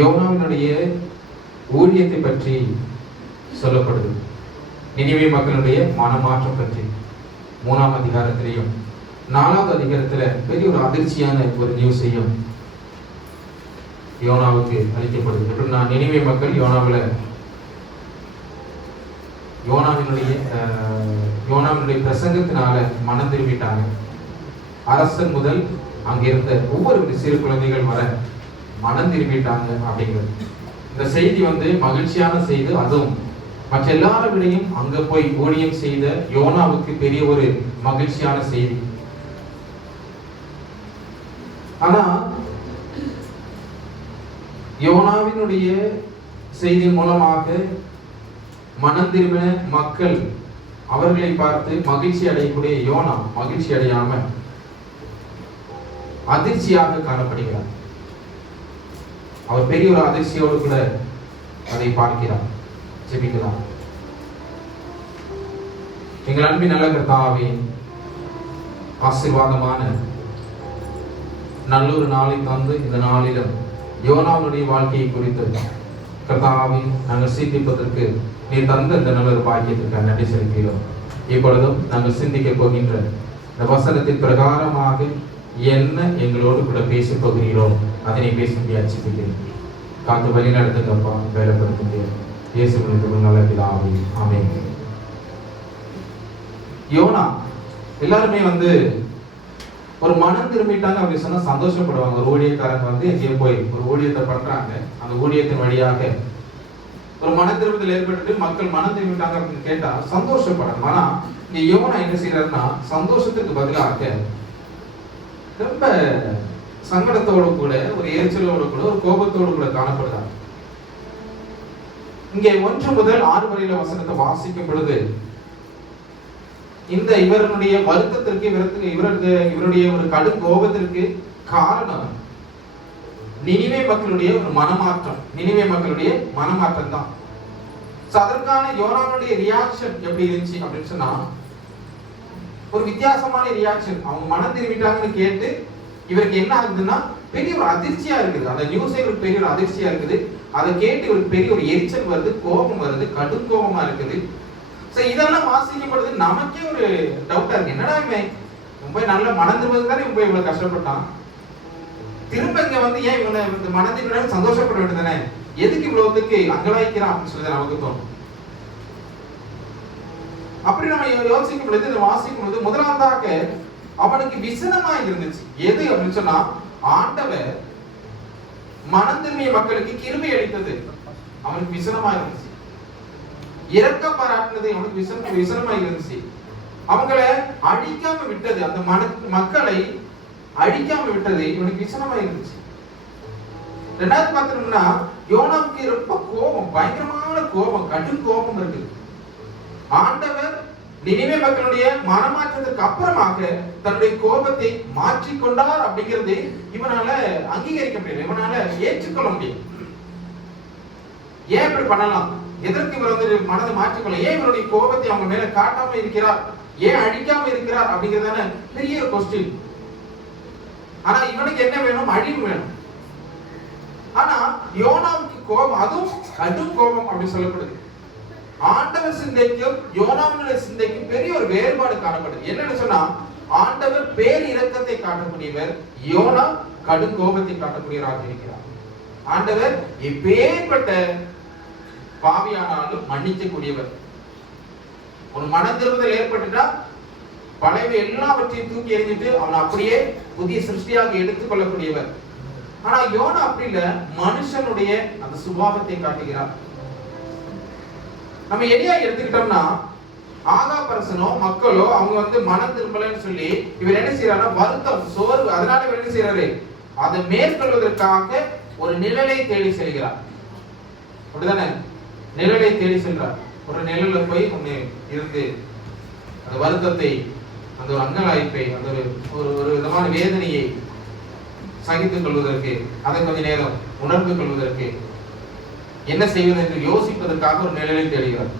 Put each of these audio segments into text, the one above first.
யோனாவினுடைய ஊழியத்தை பற்றி சொல்லப்படுது. நினிவே மக்களுடைய மனமாற்றம் பற்றி 3ஆம் அதிகாரத்திலையும் 4வது அதிகாரத்துல பெரிய ஒரு அதிர்ச்சியான ஒரு நியூஸையும் யோனாவுக்கு அளிக்கப்படுது. எப்படின்னா, நினிவே மக்கள் யோனாவினுடைய பிரசங்கத்தினால மனம் திரும்பிட்டாங்க. அரசன் முதல் அங்கிருந்த ஒவ்வொரு சிறு குழந்தைகள் வர மனம் திரும்பிட்டாங்க அப்படிங்கிறது. இந்த செய்தி மகிழ்ச்சியான செய்தி. அதுவும் மற்ற எல்லாரை விடையும் அங்க போய் ஊழியம் செய்த யோனாவுக்கு பெரிய ஒரு மகிழ்ச்சியான செய்தி. ஆனா யோனாவினுடைய செய்தி மூலமாக மனம் திரும்பின மக்கள் அவர்களை பார்த்து மகிழ்ச்சி அடையக்கூடிய யோனா மகிழ்ச்சி அடையாம அதிர்ச்சியாக காணப்படுகிறார். அவர் பெரிய ஒரு அதிர்ச்சியோடு கூட அதை பார்க்கிறார். ஜெபிக்கலாம். எங்கள் அன்பின் நல்ல கர்த்தாவே, ஆசீர்வாதமான நல்லொரு நாளை தந்து இந்த நாளிலும் யோனாவுடைய வாழ்க்கையை குறித்து கர்த்தாவே நாங்கள் சிந்திப்பதற்கு நீ தந்த இந்த நல்லொரு பாக்கியத்திற்கு நன்றி செலுத்துகிறோம். இப்பொழுதும் நாங்கள் சிந்திக்க போகின்ற இந்த வசனத்தின் பிரகாரமாக என்ன எங்களோடு கூட பேச போகிறீரோ அதனை பேச முயற்சிக்கிறேன். காத்து வழி நடத்துங்கப்பா, வேலைப்படுத்துங்க. இயேசு கிறிஸ்துவின் நல்ல பிதாவே, ஆமென். யோனா எல்லாருமே ஒரு மனம் திரும்பிட்டாங்க அப்படின்னு சொன்னா சந்தோஷப்படுவாங்க. ஒரு ஊழியக்காரங்க எங்கேயும் போய் ஒரு ஊழியத்தை பண்றாங்க, அந்த ஊழியத்தின் வழியாக ஒரு மன திரும்பத்தில் ஏற்பட்டு மக்கள் மனம் திரும்பிட்டாங்க அப்படின்னு கேட்டா சந்தோஷப்படணும். ஆனா இங்க யோனா என்ன செய்யறாருன்னா, சந்தோஷத்துக்கு பதிலாக ரொம்ப சங்கடத்தோடு கூட, ஒரு எரிச்சலோடு கூட, ஒரு கோபத்தோடு கூட காணப்படுறாங்க. இங்கே 1 முதல் 6 வரையில வசனத்தை வாசிக்கும் பொழுது இந்த இவருடைய வருத்தத்திற்கு இவருடைய ஒரு கடும் கோபத்திற்கு காரணம் நினிவே மக்களுடைய ஒரு மனமாற்றம். நினிவே மக்களுடைய மனமாற்றம் தான். அதற்கான யோனாவுடைய ரியாக்ஷன் எப்படி இருந்துச்சு அப்படின்னு சொன்னா, ஒரு வித்தியாசமான ரியாக்ஷன். அவங்க மனம் திரும்பிட்டாங்கன்னு கேட்டு இவருக்கு என்ன ஆகுதுன்னா பெரிய ஒரு அதிர்ச்சியா இருக்குது. அந்த நியூஸே இவருக்கு பெரிய ஒரு அதிர்ச்சியா இருக்குது. அதை கேட்டு இவருக்கு பெரிய ஒரு எரிச்சல் வருது, கோபம் வருது, கடும் கோபமா இருக்குது. இதெல்லாம் வாசிக்கும் பொழுது நமக்கே ஒரு டவுட்டா இருக்கு. என்னடா இவன் ரொம்ப நல்ல மனம் திரும்புவது தானே இவன் இவ்வளவு கஷ்டப்பட்டான், திரும்ப இங்க ஏன் இவனை மனம் திரும்ப சந்தோஷப்பட வேண்டியதானே, எதுக்கு இவ்வளவுக்கு அங்கலாய்க்கிறான் அப்படின்னு சொல்லி நமக்கு தோணும். அப்படி நம்ம யோசிக்கும் பொழுது, இதை வாசிக்கும் பொழுது முதலாவதாக அவனுக்கு விசனமா இருந்துச்சு. எது அப்படின்னு சொன்னா, ஆண்டவர் மனம் திரும்பிய மக்களுக்கு கிருபை அளித்தது அவனுக்கு விசனமா இருந்துச்சு. இரக்கம் பாராட்டினது அவனுக்கு விசனமா இருந்துச்சு. அவங்களை அழிக்காம விட்டது, அந்த மக்களை அழிக்காம விட்டது இவனுக்கு விசனமா இருந்துச்சு. 2வது பார்த்தோம்னா, யோனாவுக்கு ரொம்ப கோபம், பயங்கரமான கோபம், கடும் கோபம் இருக்கு. ஆண்டவர் நினிவே மக்களுடைய மனமாற்றத்திற்கு அப்புறமாக தன்னுடைய கோபத்தை மாற்றிக்கொண்டார் அப்படிங்கிறது இவனால அங்கீகரிக்க முடியல, இவனால ஏற்றுக்கொள்ள முடியும். ஏன் இப்படி பண்ணலாம், எதற்கு இவர் மனதை மாற்றிக்கொள்ள, ஏன் இவருடைய கோபத்தை அவங்க மேல காட்டாம இருக்கிறார், ஏன் அழிக்காம இருக்கிறார் அப்படிங்கிறதான பெரிய கொஸ்டின். ஆனா இவனுக்கு என்ன வேணும், அழிவு வேணும். ஆனா யோனாவுக்கு கோபம், அதுவும் கடும் கோபம் அப்படின்னு சொல்லப்படுது. ஆண்டவர் சிந்தைக்கும் யோனாவுடைய சிந்தைக்கும் பெரிய ஒரு வேறுபாடு காணப்படுது. என்னன்னு சொன்னா, ஆண்டவர் பேர் இரக்கத்தை காட்டக்கூடியவர், யோனா கடும் கோபத்தை காட்டக்கூடியவராக இருக்கிறார். ஆண்டவர் எப்பேற்பட்ட பாவியானாலும் மன்னிக்கக்கூடியவர். ஒரு மன திரும்புதல் ஏற்பட்டுட்டா பழைய எல்லாவற்றையும் தூக்கி எறிஞ்சிட்டு அவன் அப்படியே புதிய சிருஷ்டியாக எடுத்துக் கொள்ளக்கூடியவர். ஆனா யோனா அப்படி இல்ல, மனுஷனுடைய அந்த சுபாவத்தை காட்டுகிறார். நம்ம எலியா எடுத்துக்கிட்டோம்னா, ஆகாபரசனோ மக்களோ அவங்க மனம் திரும்பலன்னு சொல்லி இவர் என்ன செய்யறாருன்னா, வருத்தம், சோர்வு, அதனால இவர் என்ன செய்யறாரு, அதை மேற்கொள்வதற்காக ஒரு நிழலை தேடி செல்கிறார். அப்படிதானே, நிழலை தேடி செல்றார். ஒரு நிழல்ல போய் ஒண்ணு இருந்து அந்த வருத்தத்தை, அந்த ஒரு அங்கலாய்ப்பை, அந்த ஒரு விதமான வேதனையை சகித்துக் கொள்வதற்கு, அதை கொஞ்ச நேரம் உணர்ந்து கொள்வதற்கு, என்ன செய்வது என்று யோசிப்பதற்காக ஒரு நிழலை தேடுகிறார்.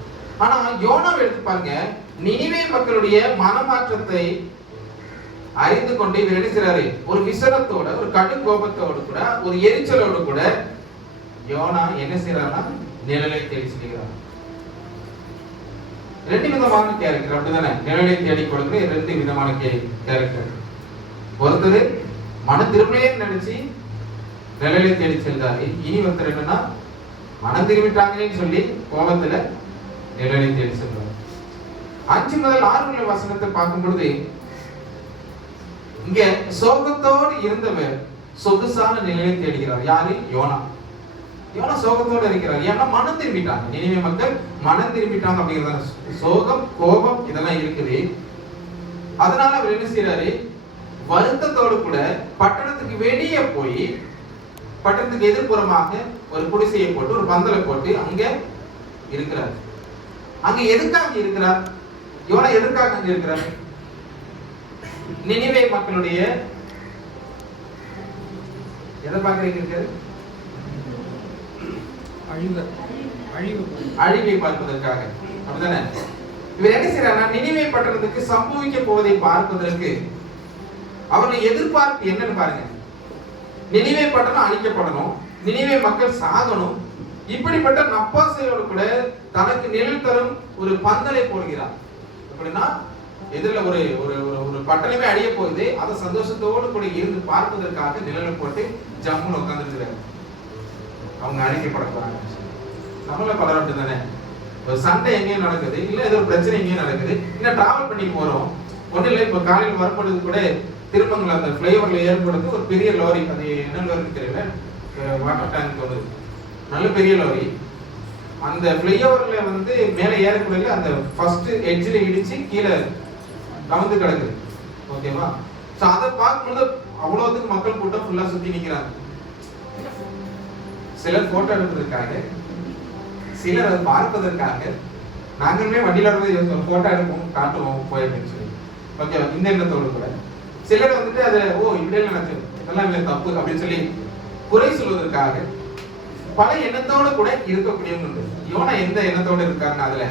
ஆனா யோனாவை எடுத்து பாருங்க, நினிவே மக்களுடைய மனமாற்றத்தை அறிந்து கொண்டு இவர் என்ன செய்றாரு, ஒரு விசனத்தோட, ஒரு கடும் கோபத்தோடு கூட, ஒரு எரிச்சலோடு கூட யோனா என்ன செய்யறாருன்னா நிழலை தேடி செல்கிறார். ரெண்டு விதமான கேரக்டர், அப்படிதானே? நிழலை தேடி கொடுக்கிற ரெண்டு விதமான கேரக்டர். ஒருத்தர் மன திரும்பியே நினைச்சு நிழலை தேடி செல்றாரு. இனி ஒருத்தர் என்னன்னா மனம் திரும்பிட்டாங்கன்னு சொல்லி கோபத்துல நிழலை தேடி செல்றாரு. 5 முதல் 6 உள்ள வசனத்தை பார்க்கும் பொழுது இங்க சோகத்தோடு இருந்தவர் சொகுசான நிலையை தேடுகிறார். யாரு? யோனா. யோனா சோகத்தோடு இருக்கிறார். ஏன்னா மனம் திரும்பிட்டாங்க. நினிவே மக்கள் மனம் திரும்பிட்டாங்க அப்படிங்கிறத சோகம், கோபம் இதெல்லாம் இருக்குது. அதனால அவர் என்ன செய்யறாரு? வருத்தத்தோடு கூட பட்டணத்துக்கு வெளியே போய், பட்டணத்துக்கு எதிர்ப்புறமாக ஒரு குடிசையை போட்டு, ஒரு பந்தலை போட்டு அங்க இருக்கிறார். அங்க எதுக்காக இருக்கிறார்? யோனா எதற்காக அங்க இருக்கிறார்? நினிவே மக்களுடைய எதை பார்க்கிறீங்க? அழிவை பார்ப்பதற்காக, அப்படிதானே? இவர் என்ன செய்யறாருன்னா நினிவே பட்டணத்துக்கு சம்பவிக்க போவதை பார்ப்பதற்கு அவருடைய எதிர்பார்ப்பு என்னன்னு பாருங்க. நினிவே பட்டணம் அழிக்கப்படணும், நினிவே மக்கள் சாகணும். இப்படிப்பட்ட நப்பாசையோடு கூட தனக்கு நிழல் தரும் ஒரு பந்தலை போடுகிறார். அப்படின்னா எதிரில் ஒரு ஒரு ஒரு பட்டணமே அழிய போகுது, அதை சந்தோஷத்தோடு கூட இருந்து பார்ப்பதற்காக நிழலை போட்டு ஜம்முன்னு உட்காந்துருக்கிறார். அவங்க அழிக்கப்பட போறாங்க. நம்மள பலர் அப்படி தானே? ஒரு சண்டை எங்கேயும் நடக்குது, இல்ல ஏதோ ஒரு பிரச்சனை எங்கேயும் நடக்குது, இன்னும் டிராவல் பண்ணி போறோம். ஒன்றும் இல்லை, இப்போ காலையில் வரும்பொழுது கூட திருப்பங்கள் அந்த ஃப்ளைஓவர்ல ஏற்படுது ஒரு பெரிய லாரி. அது என்ன லாரின்னு தெரியல, வாட்டர் டேங்க் வருது, நல்ல பெரிய லாரி. அந்த ஃப்ளைஓவர்ல வந்து மேலே ஏறக்குள்ள அந்த ஃபர்ஸ்ட் எட்ஜில் இடிச்சு கீழே கவுந்து கிடக்குது. ஓகேவா? ஸோ அதை பார்க்கும்போது அவ்வளோத்துக்கு மக்கள் கூட்டம் ஃபுல்லா சுத்தி நிற்கிறாங்க. சிலர் போட்டோ எடுப்பதற்காக, சிலர் அதை பார்ப்பதற்காக. நாங்களுமே வண்டியில இருந்து போட்டோ எடுப்போம், காட்டுவோம் போய் அப்படின்னு சொல்லி. ஓகேவா? இந்த எண்ணத்தோடு கூட சிலர் வந்துட்டு அதை இப்படியே நினைச்சு இதெல்லாம் இல்லை தப்பு அப்படின்னு சொல்லி குறை சொல்வதற்காக பல எண்ணத்தோடு கூட இருக்கக்கூடியவங்க. யோனா எந்த எண்ணத்தோடு இருக்காருன்னா அதுல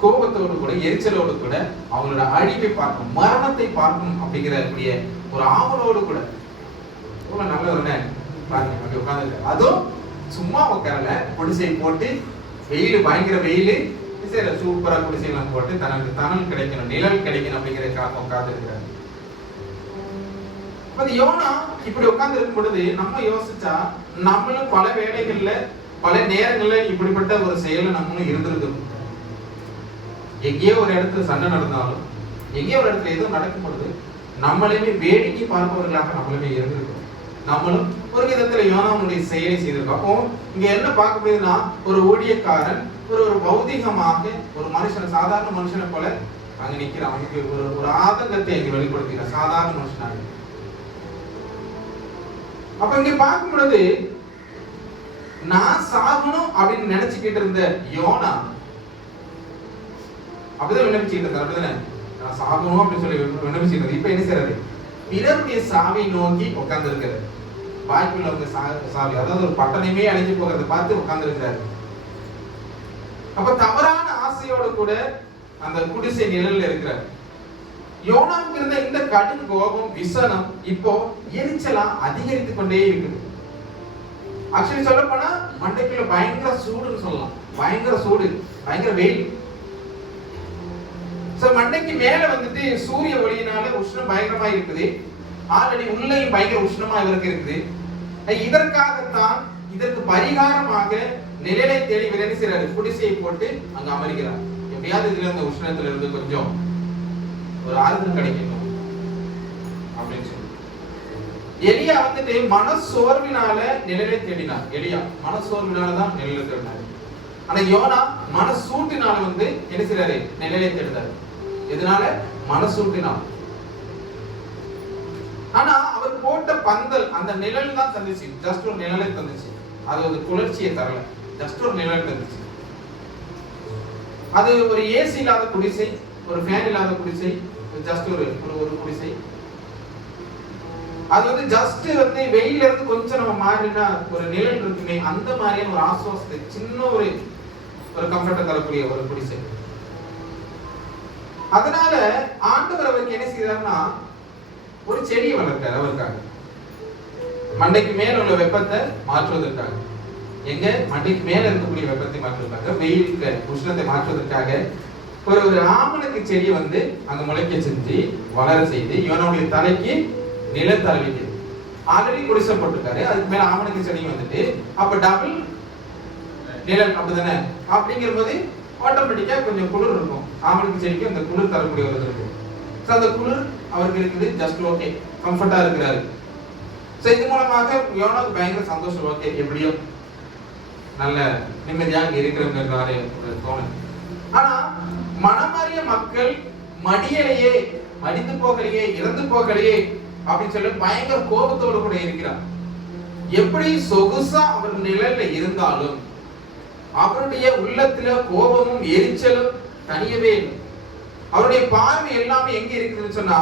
கோபத்தோடு கூட, எரிச்சலோடு கூட, அவங்களோட அழிவை பார்க்கணும், மரணத்தை பார்க்கணும் அப்படிங்கிற ஒரு ஆவலோடு கூட. எவ்வளவு நல்ல ஒரு பாருங்க அப்படி உட்கார்ந்து. அதுவும் சும்மா உட்காரல, குடிசை போட்டு, வெயில் பயங்கர வெயில், சூப்பரா குடிசைலாம் போட்டு தனக்கு தனல் கிடைக்கணும், நிழல் கிடைக்கணும் அப்படிங்கிறதுக்காக உட்கார்ந்து இருக்கிறார். யோனா இப்படி உட்கார்ந்து இருக்கும் பொழுது நம்ம யோசிச்சா நம்மளும் பல வேளைகள்ல பல நேரங்கள்ல இப்படிப்பட்ட ஒரு செயல நம்மளும் இருந்திருக்கோம். எங்கேயோ ஒரு இடத்துல சண்டை நடந்தாலும், எங்கேயோ ஒரு இடத்துல ஏதோ நடக்கும் பொழுது நம்மளுமே வேடிக்கை பார்ப்பவர்களாக நம்மளுமே இருந்திருக்கோம். நம்மளும் ஒரு விதத்துல யோனாவுடைய செயலை செய்திருக்கோம். அப்போ இங்க என்ன பார்க்க முடியுதுன்னா, ஒரு ஊழியக்காரன் ஒரு பௌதிகமாக ஒரு மனுஷன், சாதாரண மனுஷனை போல அங்க நிக்கிறான். அவனுக்கு ஒரு ஆதங்கத்தை இங்க வெளிப்படுத்துகிறார், சாதாரண மனுஷனாக. அப்ப இங்க பார்க்கும் பொழுது நான் சாகணும் அப்படின்னு நினைச்சுக்கிட்டு இருந்த யோனா அப்படிதான் விண்ணப்பிச்சுட்டு இருந்தார். அப்படிதானே? நான் சாகணும் அப்படின்னு சொல்லி விண்ணப்பிச்சுட்டு இருந்தது. இப்ப என்ன செய்யறது? பிறருடைய சாவை நோக்கி உட்கார்ந்து இருக்கிறது. வாய்ப்புள்ளவங்க சாவி, அதாவது ஒரு பட்டணமே அழிஞ்சு போகிறத பார்த்து உட்கார்ந்து இருக்கிறாரு. அப்ப தவறான ஆசையோடு கூட அந்த குடிசை நிழல்ல இருக்கிறார். யோனாவுக்கு இருந்த இந்த கடும் கோபம், விசனம் இப்போ எரிச்சலா அதிகரித்துக் கொண்டே இருக்குது. ஆக்சுவலி சொல்ல போனா மண்டைக்குள்ள பயங்கர சூடுன்னு சொல்லலாம். பயங்கர சூடு, பயங்கர வெயில். மண்டைக்கு மேல வந்துட்டு சூரிய ஒளியினால உஷ்ணம் பயங்கரமா இருக்குது. ஆல்ரெடி உள்ளேயும் பயங்கர உஷ்ணமா இவருக்கு இருக்குது. இதற்காகத்தான், இதற்கு பரிகாரமாக நிழலை தேடி விரைந்து செய்யறாரு. குடிசையை போட்டு அங்க அமர்கிறார். எப்படியாவது இதுல இருந்த உஷ்ணத்துல இருந்து கொஞ்சம் ஒரு ஆறுதல் கிடைக்கணும் அப்படின்னு சொல்லி. எலியா வந்துட்டு மனசோர்வினால நிழலை தேடினார். எலியா மனசோர்வினாலதான் நிழலை தேடினார். ஆனா யோனா மனசூட்டினால வந்து என்ன செய்யறாரு? நிழலை தேடுறாரு. எதனால? மனசூட்டினால். ஆனா அவர் போட்ட பந்தல் அந்த நிழல் தான் தந்துச்சு. ஜஸ்ட் ஒரு நிழலை தந்துச்சு. அது ஒரு குளிர்ச்சியை தரல, ஜஸ்ட் ஒரு நிழல் தந்துச்சு. அது ஒரு ஏசி இல்லாத குடிசை, ஒரு ஃபேன் இல்லாத குடிசை, ஜஸ்ட் ஒரு குடிசை. அது வந்து ஜஸ்ட் வந்து வெயில இருந்து கொஞ்சம் நம்ம மாறினா ஒரு நிழல் இருக்குமே, அந்த மாதிரியான ஒரு ஆசுவாசத்தை, சின்ன ஒரு கம்ஃபர்ட்டை தரக்கூடிய ஒரு குடிசை. அதனால ஆண்டவர் அவருக்கு என்ன செய்தார்னா, ஒரு செடியை வளர்த்தார் அவருக்காக, மண்டைக்கு மேல உள்ள வெப்பத்தை மாற்றுவதற்காக. எங்க மண்டைக்கு மேல இருக்கக்கூடிய வெப்பத்தை மாற்றுவதற்காக, வெயிலுக்கு உஷ்ணத்தை மாற்றுவதற்காக ஒரு ஆமணக்கு செடியை வந்து அங்க முளைக்க செஞ்சு வளர செய்து இவனுடைய தலைக்கு நிழல் தரவிக்குது. ஆல்ரெடி குடிசை போட்டிருக்காரு, அதுக்கு மேல ஆமணக்கு செடியும் வந்துட்டு அப்ப டபுள் நிழல் அப்படிதானே. அப்படிங்கிற போது ஆட்டோமேட்டிக்கா கொஞ்சம் குளிர் இருக்கும். ஆமணக்கு செடிக்கு அந்த குளிர் தரக்கூடிய ஒரு இருக்கும். ஸோ அந்த குளிர் அவருக்கு இருக்குது, ஜஸ்ட் ஓகே, கம்ஃபர்டா இருக்கிறாரு. ஸோ இது மூலமாக யோனாவுக்கு பயங்கர சந்தோஷம். ஓகே, எப்படியோ நல்ல நிம்மதியாக இருக்கிறவங்கிறாரு தோணும். ஆனா மனமாறிய மக்கள் மடியலையே, மடிந்து போகலையே, இறந்து போகலையே அப்படின்னு சொல்லி பயங்கர கோபத்தோடு கூட இருக்கிறார். எப்படி சொகுசா அவர் நிழல்ல இருந்தாலும் அவருடைய உள்ளத்துல கோபமும் எரிச்சலும் தனியவே இல்லை. அவருடைய பார்வை எல்லாமே எங்க இருக்குதுன்னு சொன்னா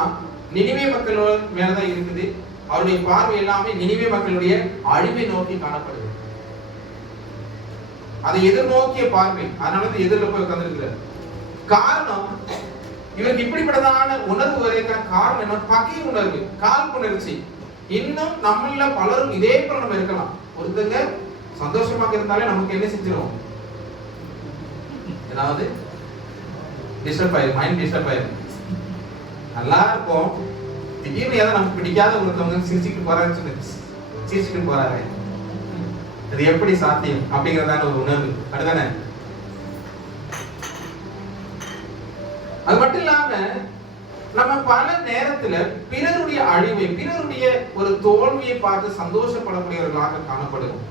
நினிவே மக்கள் மேலதான் இருக்குது. அவருடைய பார்வை எல்லாமே நினிவே மக்களுடைய அழிவை நோக்கி காணப்படுது. அதை எதிர்நோக்கிய பார்வை. அதனால எதிரில் போய் உட்கார்ந்திருக்கிறார். காரணம், இவருக்கு இப்படிப்பட்டதான உணர்வு வரைக்கான காரணம் என்ன? பகை உணர்வு, காழ்ப்புணர்ச்சி. இன்னும் நம்மள பலரும் இதே போல நம்ம இருக்கலாம். ஒருத்தங்க சந்தோஷமாக இருந்தாலே நமக்கு என்ன செஞ்சிடும்? ஏதாவது டிஸ்டர்ப் ஆயிரும், மைண்ட் டிஸ்டர்ப் ஆயிரும். நல்லா இருக்கும், திடீர்னு ஏதாவது நமக்கு பிடிக்காத ஒருத்தவங்க சிரிச்சுட்டு போறாரு. அது எப்படி சாத்தியம் அப்படிங்கறதான ஒரு உணர்வு. அதுதானே. அது மட்டும் இல்லாம நம்ம பல நேரத்துல பிறருடைய அழிவை, பிறருடைய ஒரு தோல்வியை பார்த்து சந்தோஷப்படக்கூடியவர்களாக காணப்படுவோம்.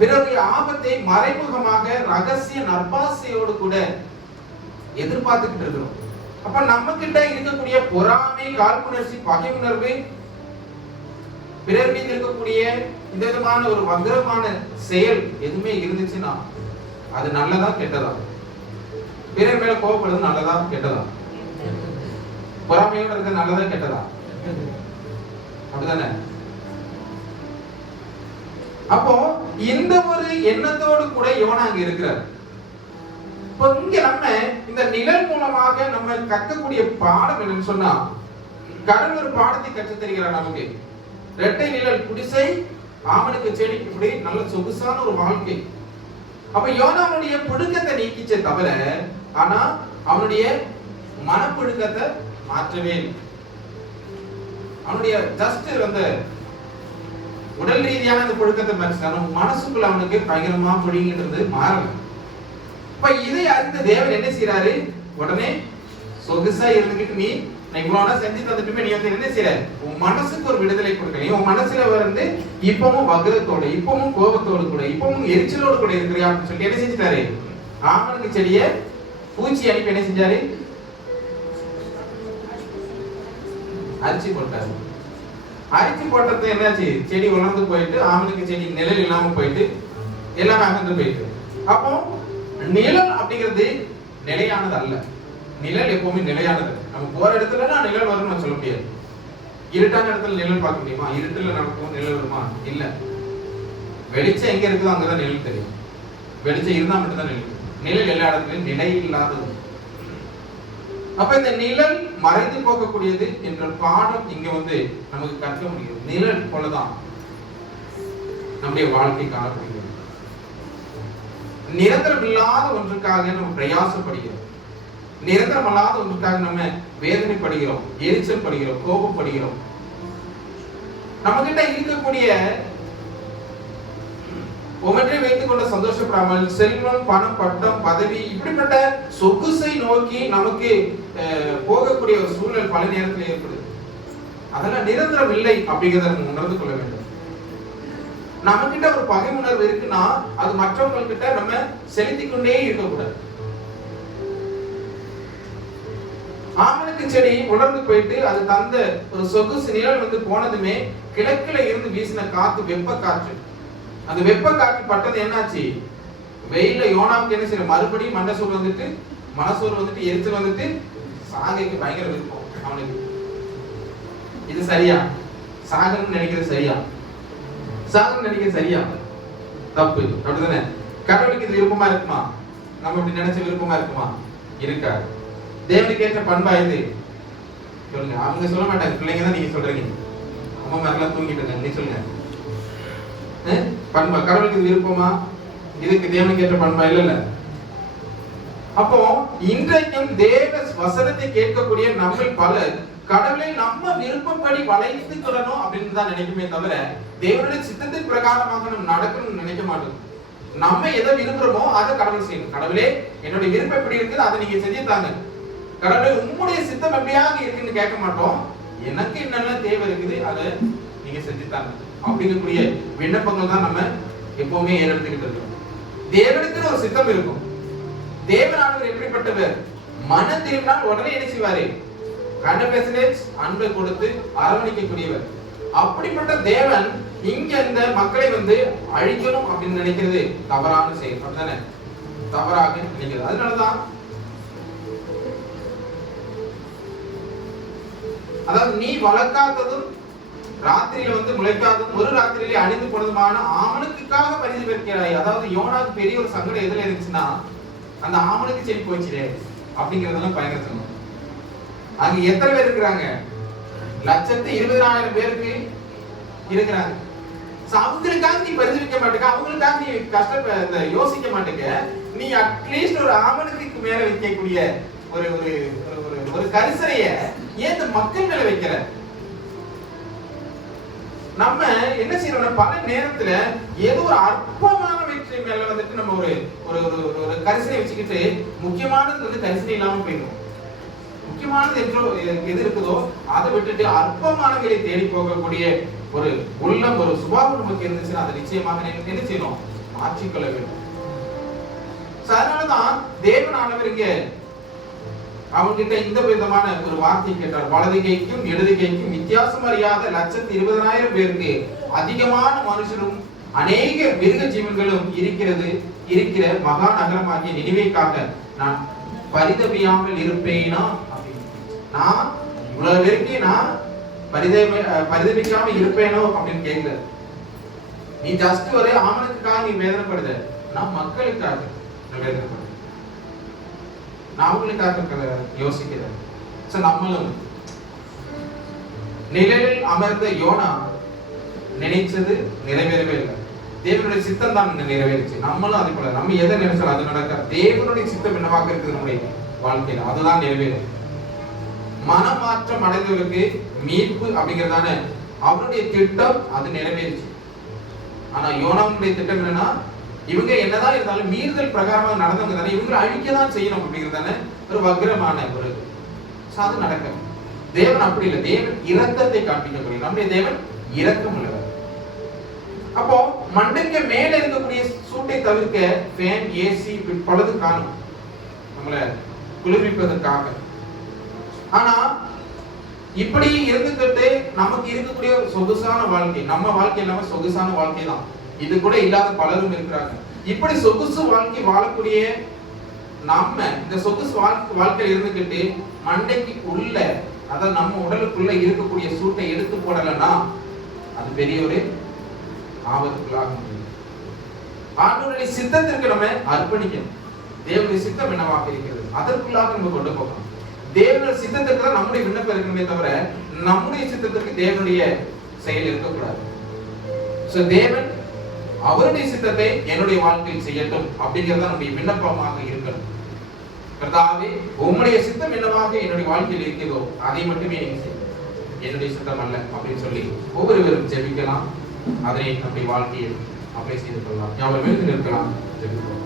பிறருடைய ஆபத்தை மறைமுகமாக ரகசிய நற்பாசையோடு கூட எதிர்பார்த்துக்கிட்டு இருக்கிறோம். அப்ப நம்ம கிட்ட இருக்கக்கூடிய பொறாமை, காழ்ப்புணர்ச்சி, பகை உணர்வு, பிறர் மீது இருக்கக்கூடிய இந்த விதமான ஒரு வக்ரமான செயல் எதுவுமே இருந்துச்சுன்னா அது நல்லதா கெட்டதா? பிறர் மேல கோபப்படுறது நல்லதா கெட்டதா? பொறாமையோட இருக்க நல்லதா கெட்டதா? அப்படிதானே. அப்போ இந்த ஒரு எண்ணத்தோடு கூட யோனா அங்க இருக்கிறார். இப்போ இங்க நம்ம இந்த நிழல் மூலமாக நம்ம கற்கக்கூடிய பாடம் என்னன்னு சொன்னா, கடவுள் ஒரு பாடத்தை கற்றுத் தருகிறார் நமக்கு. இரட்டை நிழல் குடிசை, ஆமணக்கு செடி, இப்படி நல்ல சொகுசான ஒரு வாழ்க்கை. அப்ப யோனாவுடைய புழுக்கத்தை நீக்கிச்சே தவிர, ஆனா அவனுடைய மனப்புழுக்கத்தை மாற்றவே இல்லை. அவனுடைய ஜஸ்ட் அந்த உடல் ரீதியான அந்த புழுக்கத்தை மாற்றினாலும் மனசுக்குள்ள அவனுக்கு பயங்கரமா புழுங்கிட்டு இருந்தது மாறல. இப்ப இதை அறிந்த தேவன் என்ன செய்யறாரு? உடனே சொகுசா இருந்துகிட்டு நீ இவ்வளவு செஞ்சு தந்துட்டுமே நீ வந்து என்ன செய்யற? உன் மனசுக்கு ஒரு விடுதலை கொடுக்கணும். உன் மனசுல வந்து இப்பவும் வக்ரத்தோட, இப்பவும் கோபத்தோடு கூட, இப்பவும் எரிச்சலோடு கூட இருக்கிறியா அப்படின்னு சொல்லி என்ன செஞ்சுட்டாரு? ஆமணக்கு செடிய பூச்சி அனுப்பி என்ன செஞ்சாரு? அரிசி போட்டாரு. அரிசி போட்டது என்னாச்சு? செடி உணர்ந்து போயிட்டு, ஆமணக்கு செடி நிழல் இல்லாம போயிட்டு, எல்லாமே அகன்று போயிட்டு. அப்போ நிழல் அப்படிங்கிறது நிலையானது அல்ல. நிழல் எப்பவுமே நிலையானது. நம்ம போற இடத்துல நான் நிழல் வரும்னு சொல்ல முடியாது. இருட்டான இடத்துல நிழல் பார்க்க முடியுமா? இருட்டுல நமக்கு நிழல் வருமா? இல்ல. வெளிச்சம் எங்க இருக்குதோ அங்கதான் நிழல் தெரியும். வெளிச்சம் இருந்தா மட்டும்தான் நிழல். நிழல் எல்லா இடத்துலயும் நிலை இல்லாதது. அப்ப இந்த நிழல் மறைந்து போகக்கூடியது என்ற பாடம் இங்க வந்து நமக்கு கற்க முடியும். நிழல் போலதான் நம்முடைய வாழ்க்கை காணப்படுகிறது. நிரந்தரம் இல்லாத ஒன்றுக்காக நம்ம பிரயாசப்படுகிறோம். நிரந்தரம் அல்லாத ஒன்றுக்காக நம்ம வேதனைப்படுகிறோம், எரிச்சல் படுகிறோம், கோபப்படுகிறோம். நம்ம கிட்ட இருக்கக்கூடிய ஒவ்வொன்றை வைத்துக் கொண்டு சந்தோஷப்படாமல் செல்வம், பணம், பட்டம், பதவி, இப்படிப்பட்ட சொகுசை நோக்கி நமக்கு போகக்கூடிய ஒரு சூழல் பல நேரத்தில் ஏற்படுது. அதெல்லாம் நிரந்தரம் இல்லை அப்படிங்கிறத நம்ம உணர்ந்து கொள்ள வேண்டும். நம்ம கிட்ட ஒரு பகை உணர்வு இருக்குன்னா அது மற்றவங்க கிட்ட நம்ம செலுத்திக் கொண்டே இருக்கக்கூடாது. ஆமணக்கு செடி உலர்ந்து போயிட்டு அது தந்த ஒரு சொகுசு நிழல் வந்து போனதுமே கிழக்குல இருந்து வீசின காத்து, வெப்ப காற்று, அந்த வெப்ப காற்று பட்டது என்னாச்சு? வெயில யோனாவுக்கு என்ன செய்யற? மறுபடியும் மண்டசூர் வந்துட்டு, மனசூர் வந்துட்டு, எரிச்சல் வந்துட்டு, சாகைக்கு பயங்கர விருப்பம் அவனுக்கு. இது சரியா? சாகன்னு நினைக்கிறது சரியா? சாகன்னு நினைக்கிறது சரியா? தப்பு. அப்படிதானே? கடவுளுக்கு இது விருப்பமா இருக்குமா? நம்ம இப்படி நினைச்ச விருப்பமா இருக்குமா? இருக்காது. தேவனுக்கு ஏற்ற பண்பா இது? சொல்லுங்க. அவங்க சொல்ல மாட்டாங்க, பிள்ளைங்க தான் நீங்க சொல்றீங்க. அம்மா மாதிரிலாம் தூங்கிட்டு இருக்காங்க, நீ சொல்லுங்க. பண்பா? கடவுளுக்கு இது விருப்பமா? இதுக்கு தேவனுக்கு ஏற்ற பண்பா? இல்ல. அப்போ இன்றைக்கும் தேவ வசனத்தை கேட்கக்கூடிய நம்ம பலர் கடவுளை நம்ம விருப்பப்படி வளைத்து கொள்ளணும் அப்படின்னு தான் நினைக்குமே தவிர தேவனுடைய சித்தத்தின் பிரகாரமாக நம்ம நடக்கணும்னு நினைக்க மாட்டோம். நம்ம எதை விரும்புறோமோ அதை கடவுள் செய்யணும். கடவுளே என்னுடைய விருப்பம் எப்படி இருக்குது அதை நீங்க செஞ்சுத்தாங்க. கடவுளே உங்களுடைய சித்தம் எப்படியாக இருக்குன்னு கேட்க மாட்டோம். எனக்கு என்னென்ன தேவை இருக்குது அதை நீங்க செஞ்சுத்தாங்க அப்படிங்கக்கூடிய விண்ணப்பங்கள் தான் நம்ம எப்பவுமே ஏறெடுத்துக்கிட்டு இருக்கோம். தேவனுக்கு ஒரு சித்தம் இருக்கும். தேவனானவர் எப்படிப்பட்டவர்? மன திரும்பினால் உடனே என்ன செய்வாரு? 100% அன்பை கொடுத்து அரவணைக்கக்கூடியவர். அப்படிப்பட்ட தேவன் இங்க இந்த மக்களை அழிக்கணும் அப்படின்னு நினைக்கிறது தவறான செயல். அப்படிதானே? தவறாக நினைக்கிறது. அதனாலதான் அதாவது நீ வளர்க்காததும் ராத்திரியில முளைக்காததும் ஒரு ராத்திரியிலே அணிந்து போனதுமான ஆமணக்குக்காக பரிதபிக்கிறாய். அதாவது யோனாக்கு பெரிய ஒரு சங்கடம் எதுல இருந்துச்சுன்னா அந்த ஆமணக்கு செடி போச்சுடே அப்படிங்கறதெல்லாம் பயங்கர சங்கம். அங்க எத்தனை பேர் இருக்கிறாங்க? 120,000 பேருக்கு இருக்கிறாங்க. அவங்களுக்காக நீ பரிதபிக்க மாட்டேங்க, அவங்களுக்காக நீ கஷ்ட யோசிக்க மாட்டேங்க. நீ அட்லீஸ்ட் ஒரு ஆமணக்கு மேல வைக்கக்கூடிய ஒரு ஒரு ஒரு கரிசனைய ஏன் இந்த மக்கள் மேல வைக்கிற? நம்ம என்ன செய்யறோம்? பல நேரத்துல ஏதோ ஒரு அற்பமான வெற்றி மேல நம்ம ஒரு ஒரு ஒரு கரிசனை வச்சுக்கிட்டு முக்கியமானது கரிசனை இல்லாம போயிடும். முக்கியமானது எது இருக்குதோ அதை விட்டுட்டு அற்பமானவர்களை தேடி போகக்கூடிய ஒரு உள்ளம், ஒரு சுபாவம் நமக்கு இருந்துச்சுன்னா அதை நிச்சயமாக என்ன செய்யணும்? மாற்றிக்கொள்ள வேண்டும். அதனாலதான் தேவனானவர் இங்க அவன்கிட்ட இந்த விதமான ஒரு வார்த்தை கேட்டார். வலது கைக்கும் இடது கைக்கும் வித்தியாசம் அறியாத 120,000 பேருக்கு அதிகமான மனுஷரும் அநேக மிருக ஜீவன்களும் இருக்கிற மகா நகரமாகிய நினிவேக்காக நான் பரிதபியாமல் இருப்பேனா? நான் இவ்வளவு பேருக்கு நான் பரிதபிக்காம இருப்பேனோ அப்படின்னு கேட்கல. நீ ஜஸ்ட் ஒரு ஆமணத்துக்காக நீ வேதனைப்படுத, நான் மக்களுக்காக வேதனைப்படுறேன், நான் அவங்களுக்காக யோசிக்கிறேன். நம்மளும் நிழலில் அமர்ந்த யோனா நினைச்சது நிறைவேறவே இல்லை. தேவனுடைய சித்தம் தான் நிறைவேறிச்சு. நம்மளும் அதே போல நம்ம எதை நினைச்சாலும் அது நடக்க. தேவனுடைய சித்தம் என்னவாக இருக்குது நம்முடைய வாழ்க்கையில அதுதான் நிறைவேறும். மனமாற்றம் அடைந்தவருக்கு மீட்பு அப்படிங்கிறதான அவருடைய திட்டம் அது நிறைவேறிச்சு. ஆனா யோனாவுடைய திட்டம் என்னன்னா இவங்க என்னதான் இருந்தாலும் மீறுதல் பிரகாரமாக நடந்தவங்க தானே, இவங்களை அழிக்கதான் செய்யணும் அப்படிங்கிறதான ஒரு வக்ரமான ஒரு அது நடக்க. தேவன் அப்படி இல்லை. தேவன் இரக்கத்தை காண்பிக்கக்கூடிய நம்முடைய தேவன் இரக்கம் உள்ளவர். அப்போ மண்டைக்கு மேல இருக்கக்கூடிய சூட்டை தவிர்க்க ஃபேன், ஏசி பலது காணும் நம்மளை குளிர்விப்பதற்காக. ஆனா இப்படி இருந்துகிட்டு நமக்கு இருக்கக்கூடிய சொகுசான வாழ்க்கை, நம்ம வாழ்க்கை இல்லாம சொகுசான வாழ்க்கை தான். இது கூட இல்லாத பலரும் இருக்கிறாங்க. இப்படி சொகுசு வாழ்க்கை வாழக்கூடிய நம்ம இந்த சொகுசு வாழ்க்கையில் இருந்துகிட்டு மண்டைக்கு உள்ள அதாவது நம்ம உடலுக்குள்ள இருக்கக்கூடிய சூட்டை எடுத்து போடலன்னா அது பெரிய ஒரு ஆபத்துக்குள்ளாக முடியும். ஆண்டவருடைய சித்தத்திற்கு நம்ம அர்ப்பணிக்கணும். தேவனுடைய சித்தம் என்னவாக இருக்கிறது அதற்குள்ளாக நம்ம கொண்டு போகணும். தேவனுடைய சித்தத்திற்கு தான் நம்முடைய விண்ணப்பம் இருக்கணுமே தவிர நம்முடைய சித்தத்திற்கு தேவனுடைய செயல் இருக்கக்கூடாது. தேவன் அவருடைய சித்தத்தை என்னுடைய வாழ்க்கையில் செய்யட்டும் அப்படிங்கிறத நம்முடைய விண்ணப்பமாக இருக்கணும். கர்த்தாவே உம்முடைய சித்தம் என்னவாக என்னுடைய வாழ்க்கையில் இருக்கிறதோ அதை மட்டுமே நீங்க செய்யுங்க, என்னுடைய சித்தம் அல்ல அப்படின்னு சொல்லி ஒவ்வொருவரும் ஜெபிக்கலாம். அதனை நம்முடைய வாழ்க்கையில் அப்ளை செய்து கொள்ளலாம். எவ்வளவு எழுதி நிற்கலாம் ஜெபிக்கலாம்.